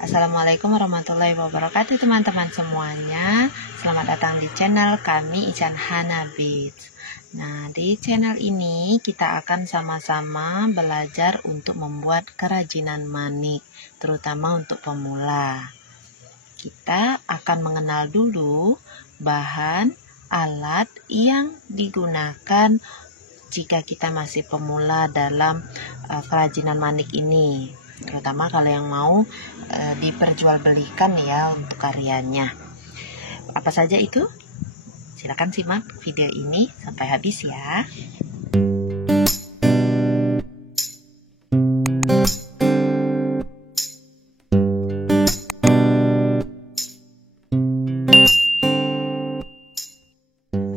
Assalamualaikum warahmatullahi wabarakatuh teman-teman semuanya. Selamat datang di channel kami Ican Hana Beats. Nah, di channel ini kita akan sama-sama belajar untuk membuat kerajinan manik, terutama untuk pemula. Kita akan mengenal dulu bahan, alat yang digunakan jika kita masih pemula dalam kerajinan manik ini, terutama kalau yang mau diperjualbelikan ya untuk karyanya. Apa saja itu? Silakan simak video ini sampai habis ya.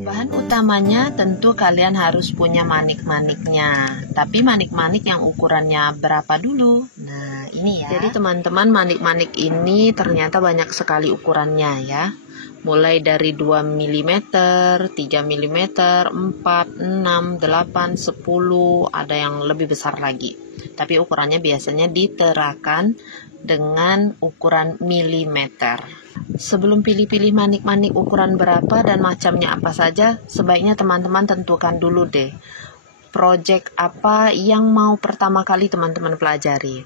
Bahan utamanya tentu kalian harus punya manik-maniknya. Tapi manik-manik yang ukurannya berapa dulu? Nah, ini ya. Jadi teman-teman, manik-manik ini ternyata banyak sekali ukurannya ya. Mulai dari 2 mm, 3 mm, 4, 6, 8, 10, ada yang lebih besar lagi. Tapi ukurannya biasanya diterakan dengan ukuran milimeter. Sebelum pilih-pilih manik-manik ukuran berapa dan macamnya apa saja, sebaiknya teman-teman tentukan dulu deh project apa yang mau pertama kali teman-teman pelajari.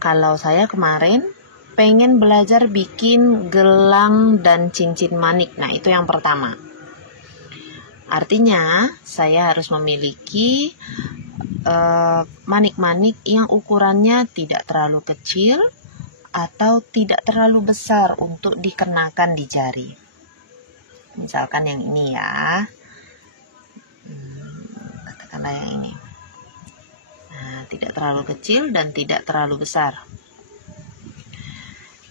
Kalau saya kemarin pengen belajar bikin gelang dan cincin manik. Nah, itu yang pertama. Artinya saya harus memiliki manik-manik yang ukurannya tidak terlalu kecil atau tidak terlalu besar untuk dikenakan di jari. Misalkan yang ini ya, katakanlah yang ini. Nah, tidak terlalu kecil dan tidak terlalu besar.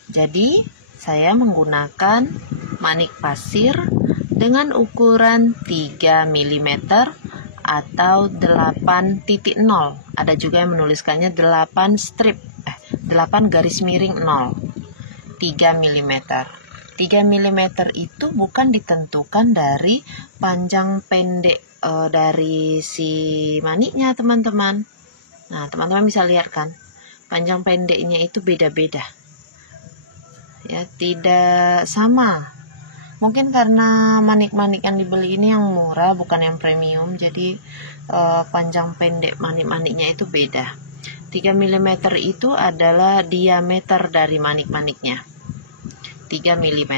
Jadi saya menggunakan manik pasir dengan ukuran 3 mm atau 8.0. Ada juga yang menuliskannya 8 garis miring 0, 3 mm. 3 mm itu bukan ditentukan dari panjang pendek dari si maniknya teman-teman. Nah, teman-teman bisa lihat kan, panjang pendeknya itu beda-beda ya, tidak sama. Mungkin karena manik-manik yang dibeli ini yang murah, bukan yang premium, jadi panjang pendek manik-maniknya itu beda. 3 mm itu adalah diameter dari manik-maniknya, 3 mm.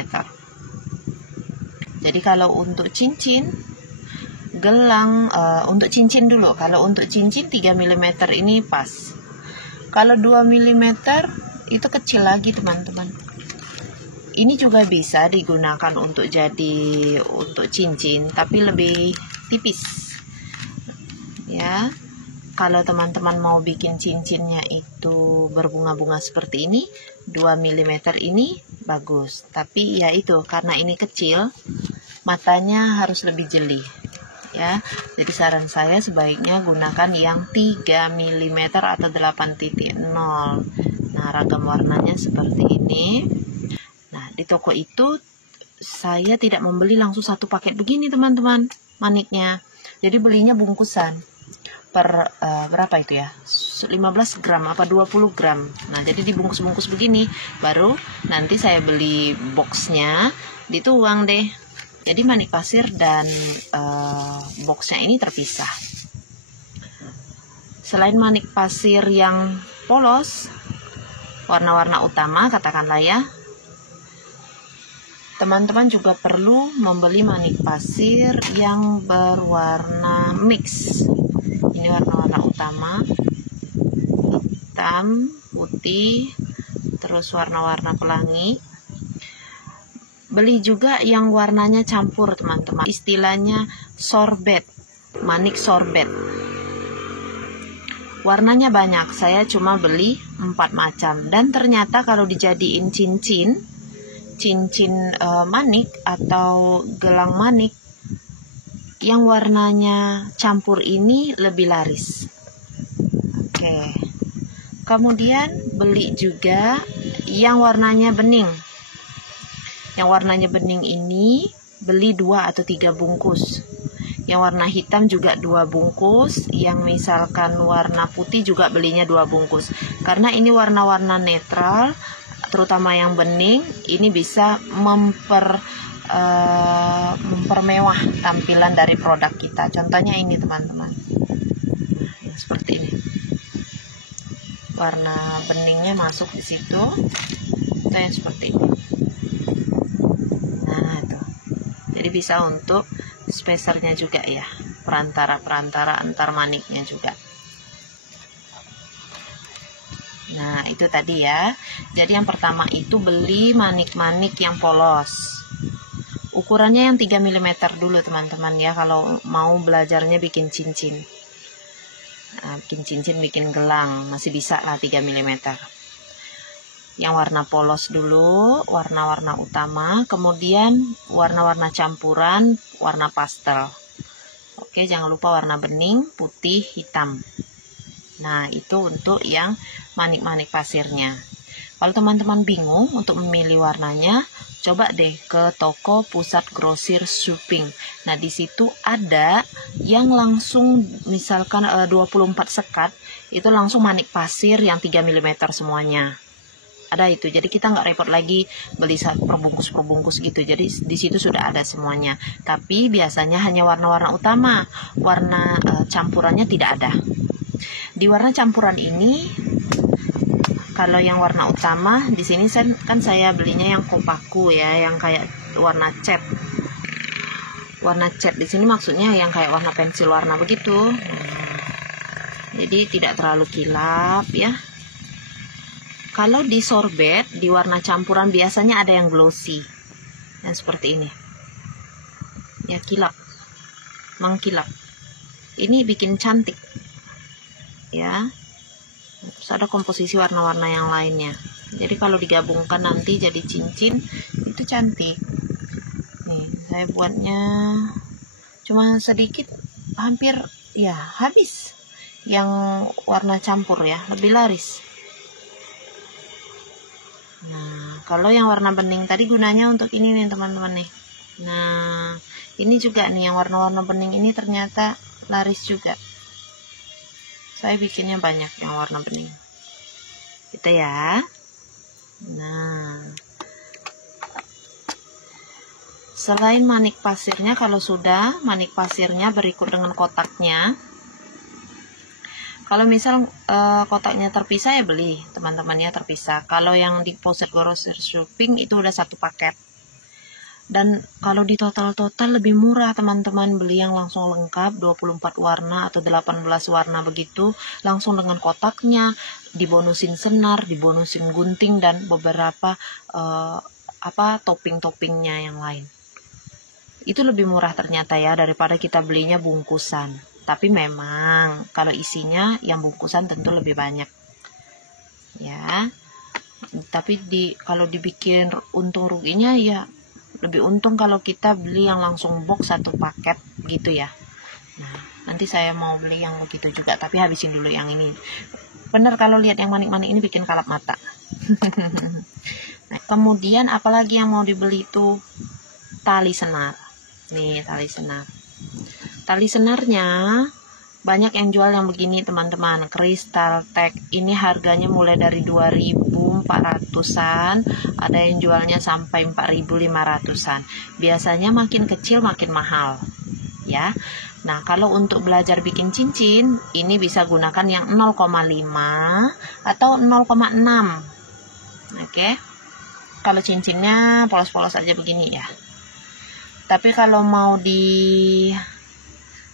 Jadi kalau untuk cincin, gelang, untuk cincin dulu. Kalau untuk cincin 3 mm ini pas. Kalau 2 mm itu kecil lagi teman-teman. Ini juga bisa digunakan untuk cincin, tapi lebih tipis. Ya. Kalau teman-teman mau bikin cincinnya itu berbunga-bunga seperti ini, 2 mm ini bagus. Tapi ya itu, karena ini kecil, matanya harus lebih jeli. Ya, jadi saran saya sebaiknya gunakan yang 3 mm atau 8.0. Nah, ragam warnanya seperti ini. Nah, di toko itu saya tidak membeli langsung satu paket begini teman-teman maniknya. Jadi belinya bungkusan per berapa itu ya, 15 gram apa 20 gram. Nah, jadi dibungkus-bungkus begini, baru nanti saya beli boxnya, dituang deh. Jadi manik pasir dan boxnya ini terpisah. Selain manik pasir yang polos, warna-warna utama katakanlah ya, teman-teman juga perlu membeli manik pasir yang berwarna mix. Ini warna-warna utama, hitam, putih, terus warna-warna pelangi. Beli juga yang warnanya campur teman-teman. Istilahnya sorbet, manik sorbet. Warnanya banyak, saya cuma beli 4 macam. Dan ternyata kalau dijadiin cincin manik atau gelang manik, yang warnanya campur ini lebih laris. Oke. Kemudian beli juga yang warnanya bening. Yang warnanya bening ini beli 2 atau 3 bungkus. Yang warna hitam juga 2 bungkus. Yang misalkan warna putih juga belinya 2 bungkus. Karena ini warna-warna netral, terutama yang bening, ini bisa mempermewah tampilan dari produk kita. Contohnya ini teman-teman, seperti ini, warna beningnya masuk di situ, itu yang seperti ini. Nah itu, jadi bisa untuk spacernya juga ya, perantara antar maniknya juga. Nah itu tadi ya. Jadi yang pertama itu beli manik-manik yang polos. Ukurannya yang 3 mm dulu teman-teman ya, kalau mau belajarnya bikin cincin. Nah, bikin cincin, bikin gelang, masih bisa lah 3 mm. Yang warna polos dulu, warna-warna utama, kemudian warna-warna campuran, warna pastel. Oke, jangan lupa warna bening, putih, hitam. Nah, itu untuk yang manik-manik pasirnya. Kalau teman-teman bingung untuk memilih warnanya, coba deh ke toko pusat grosir Suping. Nah, di situ ada yang langsung misalkan 24 sekat, itu langsung manik pasir yang 3 mm semuanya. Ada itu. Jadi kita nggak repot lagi beli per bungkus gitu. Jadi di situ sudah ada semuanya. Tapi biasanya hanya warna-warna utama, warna campurannya tidak ada. Di warna campuran ini, kalau yang warna utama di sini saya belinya yang kopaku ya, yang kayak warna cat. Warna cat di sini maksudnya yang kayak warna pensil warna begitu. Jadi tidak terlalu kilap ya. Kalau di sorbet di warna campuran biasanya ada yang glossy, yang seperti ini. Ya kilap, mengkilap. Ini bikin cantik. Ya, terus ada komposisi warna-warna yang lainnya. Jadi kalau digabungkan nanti jadi cincin itu cantik. Nih saya buatnya cuma sedikit, hampir ya habis. Yang warna campur ya, lebih laris. Nah kalau yang warna bening tadi gunanya untuk ini nih teman-teman nih. Nah ini juga nih yang warna-warna bening ini ternyata laris juga. Saya bikinnya banyak yang warna bening gitu ya. Nah selain manik pasirnya, kalau sudah manik pasirnya berikut dengan kotaknya. Kalau misal kotaknya terpisah ya beli teman-teman ya, terpisah. Kalau yang di pusat grosir Suping itu udah satu paket. Dan kalau di total lebih murah teman-teman, beli yang langsung lengkap 24 warna atau 18 warna begitu, langsung dengan kotaknya, dibonusin senar, dibonusin gunting dan beberapa topping-toppingnya yang lain. Itu lebih murah ternyata ya daripada kita belinya bungkusan. Tapi memang kalau isinya yang bungkusan tentu lebih banyak. Ya. Tapi kalau dibikin untung ruginya ya lebih untung kalau kita beli yang langsung box satu paket gitu ya. Nah, nanti saya mau beli yang begitu juga, tapi habisin dulu yang ini. Bener kalau lihat yang manik-manik ini bikin kalap mata. Nah, kemudian apalagi yang mau dibeli itu tali senar. Nih, tali senar. Tali senarnya banyak yang jual yang begini teman-teman, Crystal Tech. Ini harganya mulai dari 2.400-an, ada yang jualnya sampai 4.500-an. Biasanya makin kecil makin mahal ya. Nah kalau untuk belajar bikin cincin, ini bisa gunakan yang 0,5 atau 0,6. Oke, kalau cincinnya polos-polos aja begini ya. Tapi kalau mau di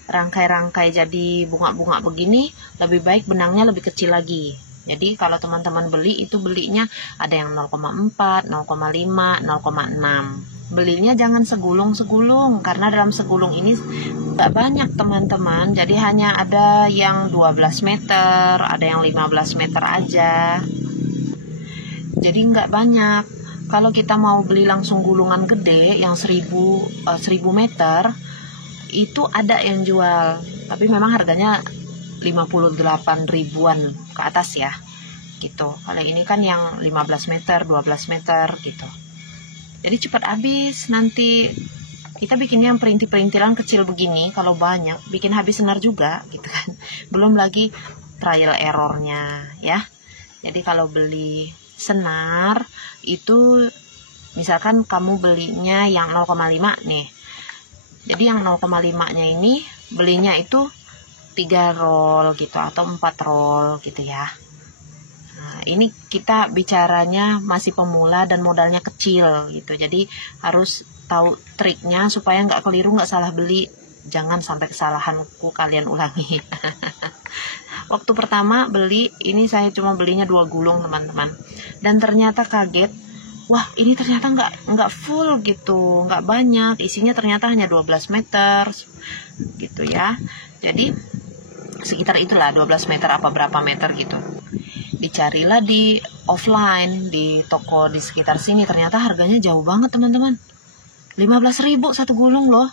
rangkai-rangkai jadi bunga-bunga begini, lebih baik benangnya lebih kecil lagi. Jadi kalau teman-teman beli itu belinya ada yang 0,4, 0,5, 0,6. Belinya jangan segulung-segulung, karena dalam segulung ini nggak banyak teman-teman. Jadi hanya ada yang 12 meter, ada yang 15 meter aja. Jadi nggak banyak. Kalau kita mau beli langsung gulungan gede yang 1000 meter, itu ada yang jual, tapi memang harganya 58 ribuan ke atas ya gitu. Kalau ini kan yang 15 meter, 12 meter gitu. Jadi cepat habis. Nanti kita bikin yang perintil-perintilan kecil begini, kalau banyak bikin habis senar juga gitu kan. Belum lagi trial errornya ya. Jadi kalau beli senar itu misalkan kamu belinya yang 0,5 nih. Jadi yang 0,5 nya ini belinya itu 3 roll gitu atau 4 roll gitu ya. Nah, ini kita bicaranya masih pemula dan modalnya kecil gitu. Jadi harus tahu triknya supaya nggak keliru, nggak salah beli. Jangan sampai kesalahanku kalian ulangi. Waktu pertama beli ini saya cuma belinya 2 gulung teman-teman, dan ternyata kaget, wah ini ternyata nggak full gitu, nggak banyak isinya, ternyata hanya 12 meter gitu ya. Jadi sekitar itulah 12 meter apa berapa meter gitu. Dicarilah di offline di toko di sekitar sini, ternyata harganya jauh banget teman-teman, 15.000 satu gulung loh.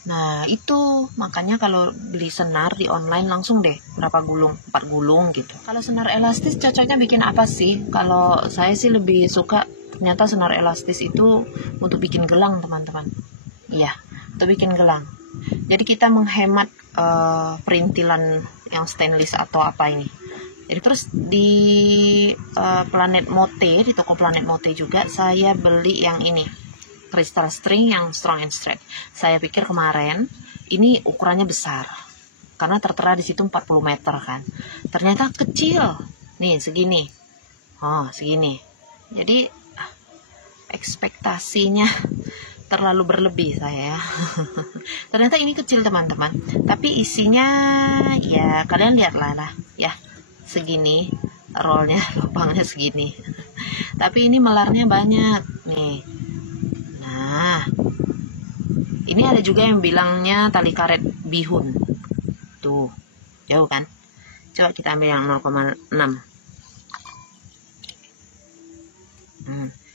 Nah itu makanya kalau beli senar di online langsung deh berapa gulung, 4 gulung gitu. Kalau senar elastis cocoknya bikin apa sih? Kalau saya sih lebih suka ternyata senar elastis itu untuk bikin gelang teman-teman. Iya, untuk bikin gelang. Jadi kita menghemat perintilan yang stainless atau apa ini. Jadi terus di Planet Mote, di toko Planet Mote juga saya beli yang ini, crystal string yang strong and straight. Saya pikir kemarin ini ukurannya besar karena tertera di situ 40 meter kan. Ternyata kecil. Nih segini. Oh, segini. Jadi ekspektasinya terlalu berlebih saya. Ternyata ini kecil teman-teman. Tapi isinya ya kalian lihatlah lah ya. Segini rollnya, lubangnya segini. Tapi ini melarnya banyak nih. Nah, ini ada juga yang bilangnya tali karet bihun. Tuh, jauh kan? Coba kita ambil yang 0,6.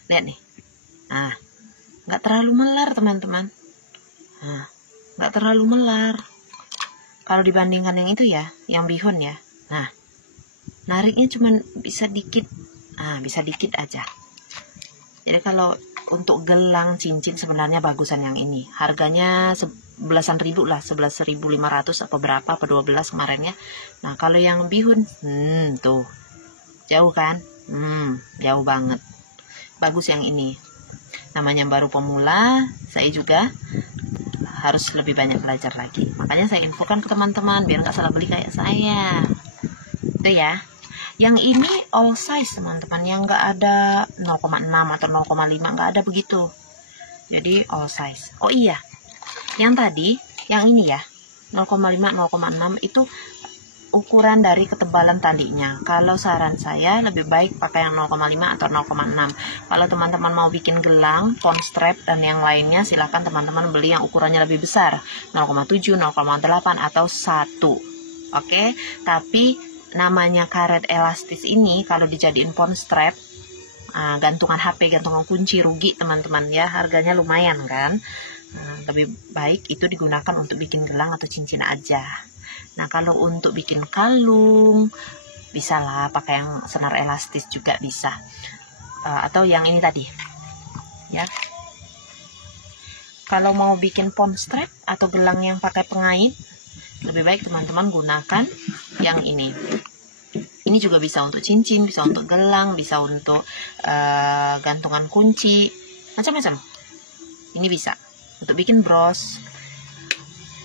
Lihat nih. Nah, nggak terlalu melar teman-teman. Nah, nggak terlalu melar. Kalau dibandingkan yang itu ya, yang bihun ya. Nah, nariknya cuma bisa dikit. Nah, bisa dikit aja. Jadi kalau untuk gelang cincin sebenarnya bagusan yang ini. Harganya belasan ribu lah, 11.500 apa berapa, apa 12 kemarinnya. Nah kalau yang bihun, tuh jauh kan, jauh banget. Bagus yang ini. Namanya baru pemula, saya juga harus lebih banyak belajar lagi. Makanya saya infokan ke teman-teman biar nggak salah beli kayak saya. Itu ya. Yang ini all size teman-teman, yang nggak ada 0,6 atau 0,5, nggak ada begitu. Jadi all size. Oh iya, yang tadi, yang ini ya, 0,5, 0,6 itu ukuran dari ketebalan talinya. Kalau saran saya lebih baik pakai yang 0,5 atau 0,6. Kalau teman-teman mau bikin gelang, phone strap dan yang lainnya, silahkan teman-teman beli yang ukurannya lebih besar, 0,7, 0,8 atau 1. Oke, tapi namanya karet elastis ini kalau dijadiin phone strap, gantungan HP, gantungan kunci, rugi teman-teman ya, harganya lumayan kan. Lebih baik itu digunakan untuk bikin gelang atau cincin aja. Nah kalau untuk bikin kalung bisa lah pakai yang senar elastis juga bisa, atau yang ini tadi ya. Kalau mau bikin phone strap atau gelang yang pakai pengait, lebih baik teman-teman gunakan yang ini. Ini juga bisa untuk cincin, bisa untuk gelang, bisa untuk gantungan kunci, macam-macam. Ini bisa untuk bikin bros.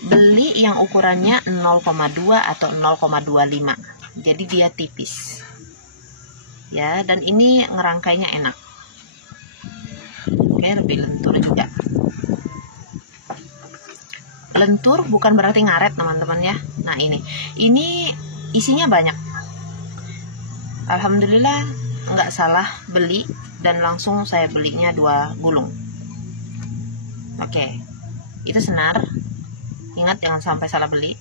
Beli yang ukurannya 0,2 atau 0,25. Jadi dia tipis. Ya, dan ini ngerangkainya enak. Oke, lebih lentur juga. Lentur bukan berarti ngaret teman-teman ya. Nah ini isinya banyak. Alhamdulillah nggak salah beli dan langsung saya belinya 2 gulung. Oke, itu senar. Ingat jangan sampai salah beli.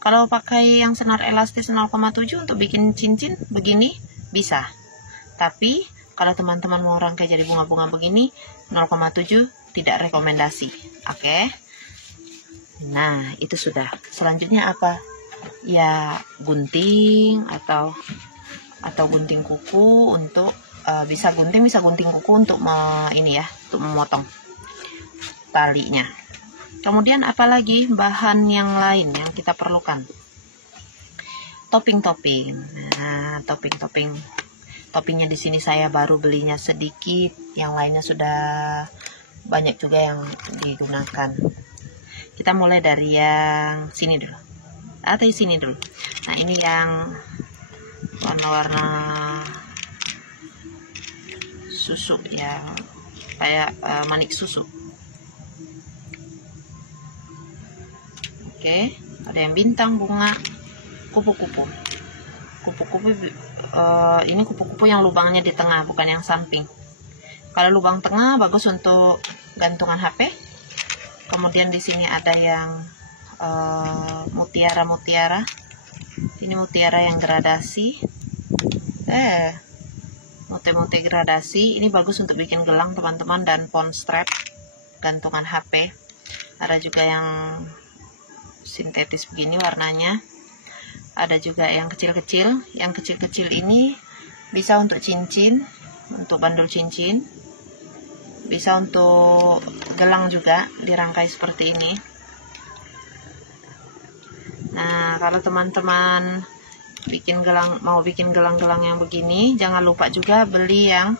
Kalau pakai yang senar elastis 0,7 untuk bikin cincin begini bisa. Tapi kalau teman-teman mau rangkai jadi bunga-bunga begini 0,7 tidak rekomendasi. Oke. Nah, itu sudah. Selanjutnya apa? Ya, gunting atau gunting kuku untuk bisa gunting kuku untuk untuk memotong talinya. Kemudian apalagi bahan yang lain yang kita perlukan? Topping. Nah, topping toppingnya di sini saya baru belinya sedikit, yang lainnya sudah banyak juga yang digunakan. Kita mulai dari yang sini dulu, atau sini dulu. Nah, ini yang warna-warna susu ya, kayak manik susu. Oke, ada yang bintang, bunga, kupu-kupu. Kupu-kupu ini kupu-kupu yang lubangnya di tengah, bukan yang samping. Kalau lubang tengah bagus untuk gantungan HP. Kemudian di sini ada yang mutiara-mutiara. Ini mutiara yang gradasi. Motif-motif gradasi. Ini bagus untuk bikin gelang teman-teman, dan phone strap gantungan HP. Ada juga yang sintetis begini warnanya. Ada juga yang kecil-kecil. Yang kecil-kecil ini bisa untuk cincin, untuk bandul cincin. Bisa untuk gelang juga, dirangkai seperti ini. Nah, kalau teman-teman mau bikin gelang-gelang yang begini, jangan lupa juga beli yang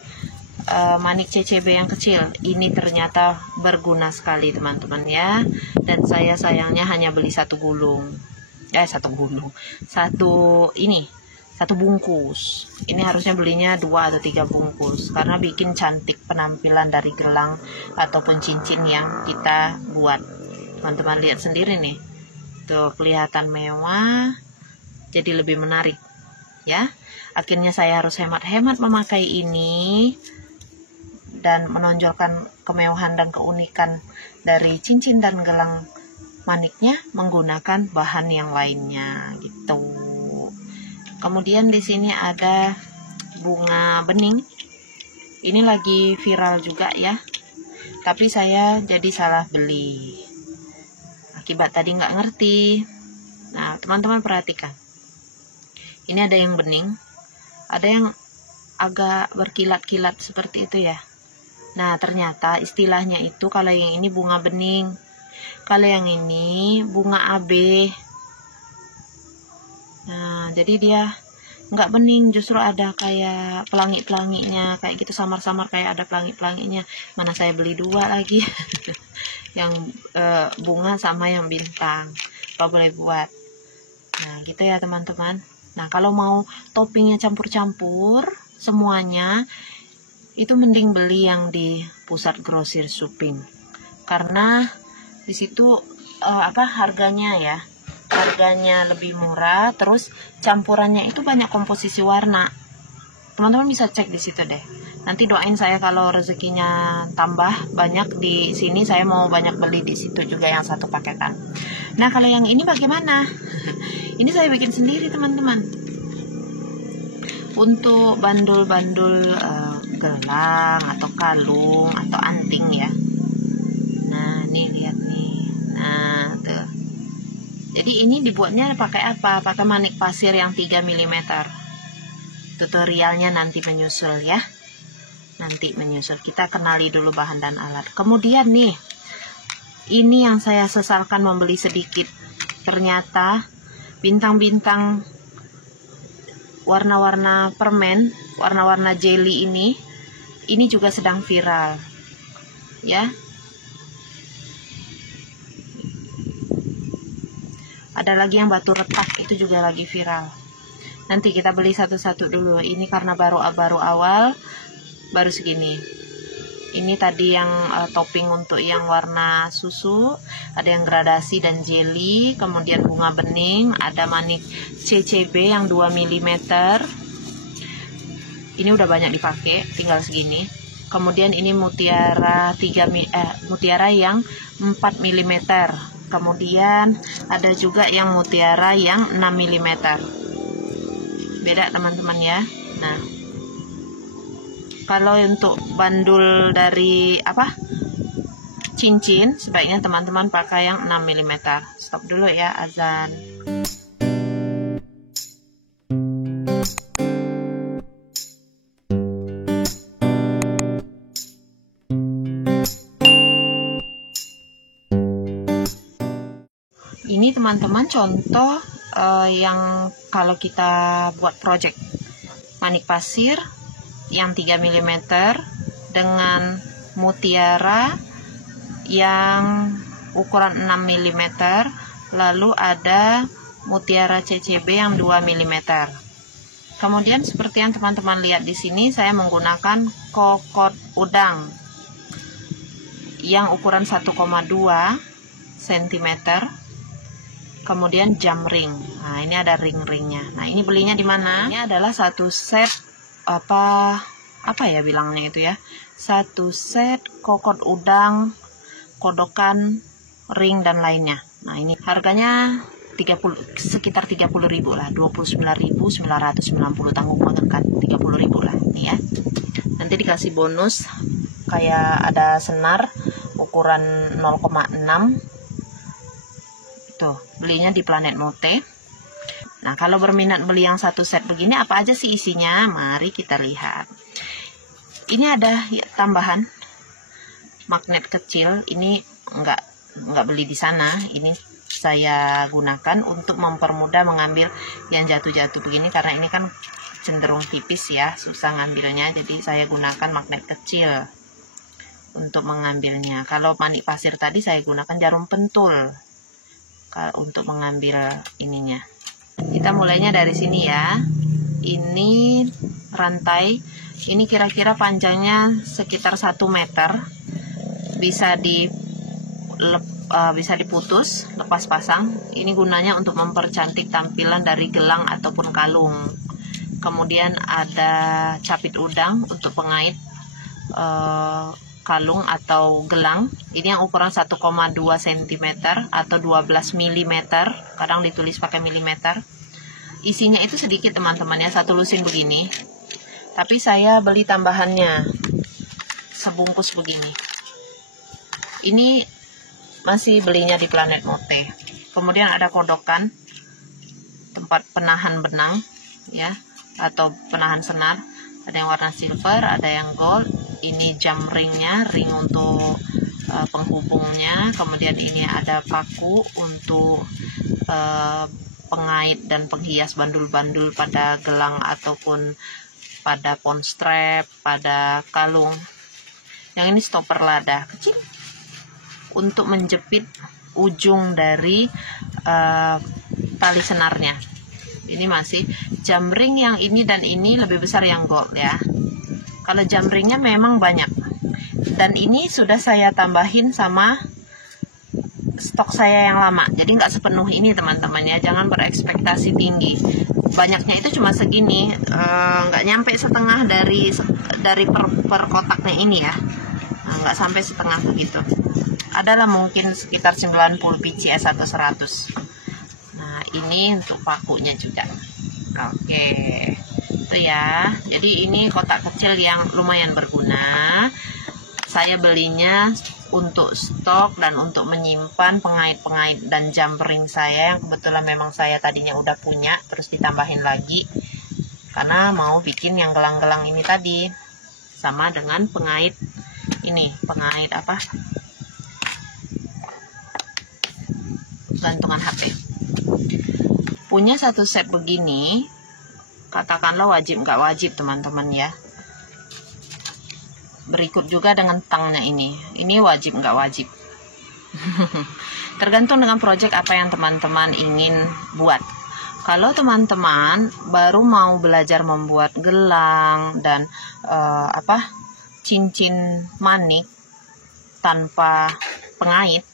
manik CCB yang kecil. Ini ternyata berguna sekali teman-teman ya. Dan saya sayangnya hanya beli satu bungkus. Ini harusnya belinya 2 atau 3 bungkus, karena bikin cantik penampilan dari gelang ataupun cincin yang kita buat. Teman-teman lihat sendiri nih, tuh kelihatan mewah, jadi lebih menarik ya. Akhirnya saya harus hemat-hemat memakai ini dan menonjolkan kemewahan dan keunikan dari cincin dan gelang maniknya menggunakan bahan yang lainnya gitu. Kemudian di sini ada bunga bening. Ini lagi viral juga ya. Tapi saya jadi salah beli. Akibat tadi nggak ngerti. Nah, teman-teman perhatikan. Ini ada yang bening, ada yang agak berkilat-kilat seperti itu ya. Nah, ternyata istilahnya itu kalau yang ini bunga bening, kalau yang ini bunga AB. Nah, jadi dia nggak bening, justru ada kayak pelangi-pelanginya, kayak gitu, samar-samar kayak ada pelangi-pelanginya. Mana saya beli 2 lagi. Yang bunga sama yang bintang. Kalau boleh buat. Nah, gitu ya teman-teman. Nah, kalau mau toppingnya campur-campur semuanya, itu mending beli yang di pusat grosir Suping, karena di situ harganya lebih murah, terus campurannya itu banyak komposisi warna. Teman-teman bisa cek di situ deh. Nanti doain saya kalau rezekinya tambah banyak di sini, saya mau banyak beli di situ juga yang satu paketan. Nah, kalau yang ini bagaimana? Ini saya bikin sendiri teman-teman. Untuk bandul-bandul gelang atau kalung atau anting ya. Nah, nih lihat nih. Nah, tuh. Jadi ini dibuatnya pakai apa? Pakai manik pasir yang 3 mm. Tutorialnya nanti menyusul ya. Nanti menyusul. Kita kenali dulu bahan dan alat. Kemudian nih, ini yang saya sesalkan membeli sedikit. Ternyata bintang-bintang warna-warna permen, warna-warna jelly ini juga sedang viral ya. Ada lagi yang batu retak, itu juga lagi viral. Nanti kita beli satu-satu dulu. Ini karena baru awal, baru segini. Ini tadi yang topping untuk yang warna susu, ada yang gradasi dan jelly, kemudian bunga bening, ada manik CCB yang 2 mm. Ini udah banyak dipakai, tinggal segini. Kemudian ini mutiara mutiara yang 4 mm. Kemudian ada juga yang mutiara yang 6 mm. Beda teman-teman ya. Nah, kalau untuk bandul dari cincin, sebaiknya teman-teman pakai yang 6 mm. Stop dulu ya azan. Ini teman-teman contoh yang kalau kita buat project manik pasir yang 3 mm dengan mutiara yang ukuran 6 mm, lalu ada mutiara CCB yang 2 mm. Kemudian seperti yang teman-teman lihat di sini, saya menggunakan kokot udang yang ukuran 1,2 cm. Kemudian jam ring. Nah, ini ada ring-ringnya. Nah, ini belinya di mana? Ini adalah satu set apa ya bilangnya itu ya? Satu set kokot udang, kodokan, ring dan lainnya. Nah, ini harganya sekitar 30.000 lah, 29.990, tanggung kan 30.000 lah ini ya. Nanti dikasih bonus kayak ada senar ukuran 0,6. Tuh, belinya di Planet Mote. Nah, kalau berminat beli yang satu set begini, apa aja sih isinya? Mari kita lihat. Ini ada tambahan magnet kecil. Ini nggak beli di sana. Ini saya gunakan untuk mempermudah mengambil yang jatuh-jatuh begini, karena ini kan cenderung tipis ya, susah ngambilnya. Jadi saya gunakan magnet kecil untuk mengambilnya. Kalau manik pasir tadi saya gunakan jarum pentul untuk mengambil ininya. Kita mulainya dari sini ya. Ini rantai, ini kira-kira panjangnya sekitar 1 meter. Bisa diputus, lepas pasang. Ini gunanya untuk mempercantik tampilan dari gelang ataupun kalung. Kemudian ada capit udang untuk pengait kalung atau gelang. Ini yang ukuran 1,2 cm atau 12 mm, kadang ditulis pakai milimeter. Isinya itu sedikit teman-teman ya, satu lusin begini. Tapi saya beli tambahannya sebungkus begini. Ini masih belinya di Planet Mote. Kemudian ada kodokan, tempat penahan benang ya, atau penahan senar. Ada yang warna silver, ada yang gold. Ini jam ringnya, ring untuk penghubungnya. Kemudian ini ada paku untuk pengait dan penghias bandul-bandul pada gelang ataupun pada pawn strap, pada kalung. Yang ini stopper lada kecil untuk menjepit ujung dari tali senarnya. Ini masih jam ring yang ini dan ini lebih besar yang gold ya. Kalau jam ringnya memang banyak. Dan ini sudah saya tambahin sama stok saya yang lama. Jadi nggak sepenuh ini teman-teman ya. Jangan berekspektasi tinggi. Banyaknya itu cuma segini. Nggak nyampe setengah dari per kotaknya ini ya. Nggak sampai setengah begitu. Adalah mungkin sekitar 90 biji atau 100. Nah, ini untuk pakunya juga. Oke. Itu ya. Jadi ini kotak kecil yang lumayan berguna. Saya belinya untuk stok dan untuk menyimpan pengait-pengait dan jam ring saya yang kebetulan memang saya tadinya udah punya, terus ditambahin lagi karena mau bikin yang gelang-gelang ini tadi. Sama dengan pengait ini, pengait apa? Gantungan HP. Punya satu set begini, katakanlah wajib nggak wajib teman-teman ya. Berikut juga dengan tangnya ini wajib nggak wajib. Tergantung dengan project apa yang teman-teman ingin buat. Kalau teman-teman baru mau belajar membuat gelang dan cincin manik tanpa pengait,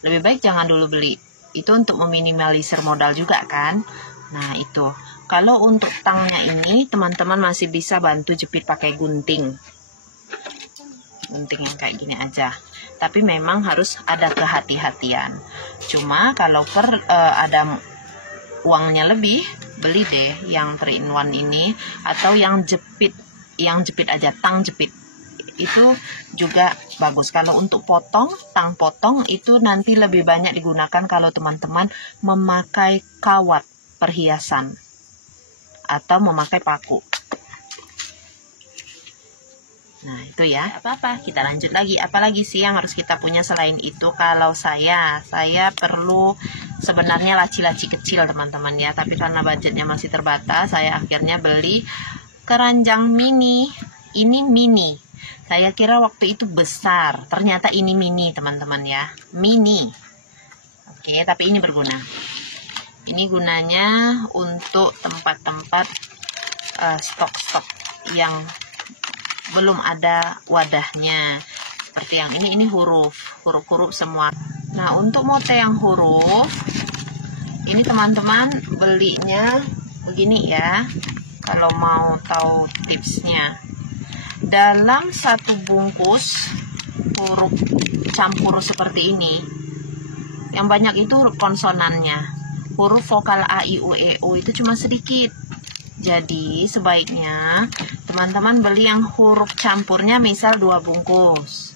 lebih baik jangan dulu beli. Itu untuk meminimalisir modal juga kan. Nah itu. Kalau untuk tangnya ini teman-teman masih bisa bantu jepit pakai gunting. Gunting yang kayak gini aja. Tapi memang harus ada kehati-hatian. Cuma kalau ada uangnya lebih, beli deh yang 3-in-1 ini atau yang jepit aja, tang jepit. Itu juga bagus. Kalau untuk tang potong itu nanti lebih banyak digunakan kalau teman-teman memakai kawat perhiasan atau memakai paku. Nah itu ya, apa-apa, kita lanjut lagi. Apalagi sih yang harus kita punya selain itu? Kalau saya perlu sebenarnya laci-laci kecil teman-teman ya, tapi karena budgetnya masih terbatas, saya akhirnya beli keranjang mini ini mini. Saya kira waktu itu besar, ternyata ini mini teman-teman ya, mini. Oke, tapi ini berguna. Ini gunanya untuk tempat-tempat stok-stok yang belum ada wadahnya. Seperti yang ini huruf semua. Nah, untuk mote yang huruf, ini teman-teman belinya begini ya. Kalau mau tahu tipsnya, dalam satu bungkus huruf campur seperti ini, yang banyak itu huruf konsonannya. Huruf vokal A, I, U, E, O itu cuma sedikit. Jadi sebaiknya teman-teman beli yang huruf campurnya misal 2 bungkus.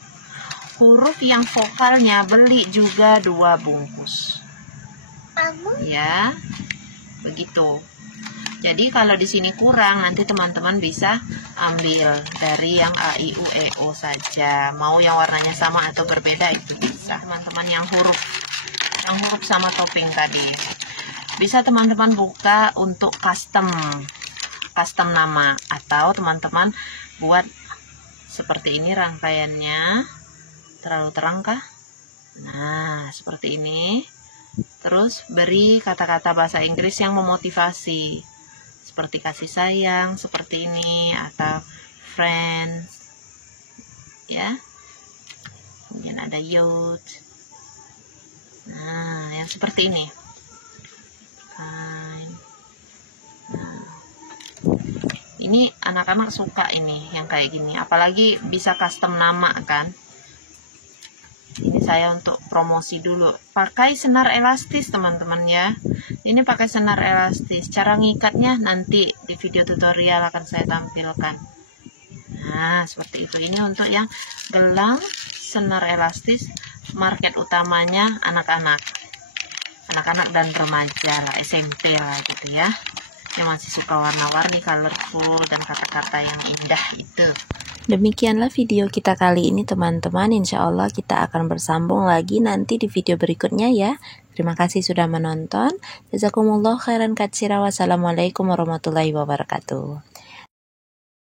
Huruf yang vokalnya beli juga 2 bungkus. Ya, begitu. Jadi kalau di sini kurang, nanti teman-teman bisa ambil dari yang A, I, U, E, O saja. Mau yang warnanya sama atau berbeda itu bisa. Teman-teman yang huruf sama topping tadi. Bisa teman-teman buka untuk custom nama, atau teman-teman buat seperti ini rangkaiannya. Terlalu terang kah? Nah, seperti ini. Terus beri kata-kata bahasa Inggris yang memotivasi, seperti kasih sayang, seperti ini, atau friends ya. Kemudian ada youth. Nah, yang seperti ini. Nah, ini anak-anak suka ini yang kayak gini, apalagi bisa custom nama kan. Ini saya untuk promosi dulu. Pakai senar elastis teman-teman ya. Ini pakai senar elastis. Cara ngikatnya nanti di video tutorial akan saya tampilkan. Nah, seperti itu. Ini untuk yang gelang senar elastis. Market utamanya anak-anak dan remaja lah, SMP lah gitu ya, yang masih suka warna-warni, colorful, dan kata-kata yang indah itu. Demikianlah video kita kali ini teman-teman. Insya Allah kita akan bersambung lagi nanti di video berikutnya ya. Terima kasih sudah menonton. Jazakumullah khairan katsira. Wassalamualaikum warahmatullahi wabarakatuh.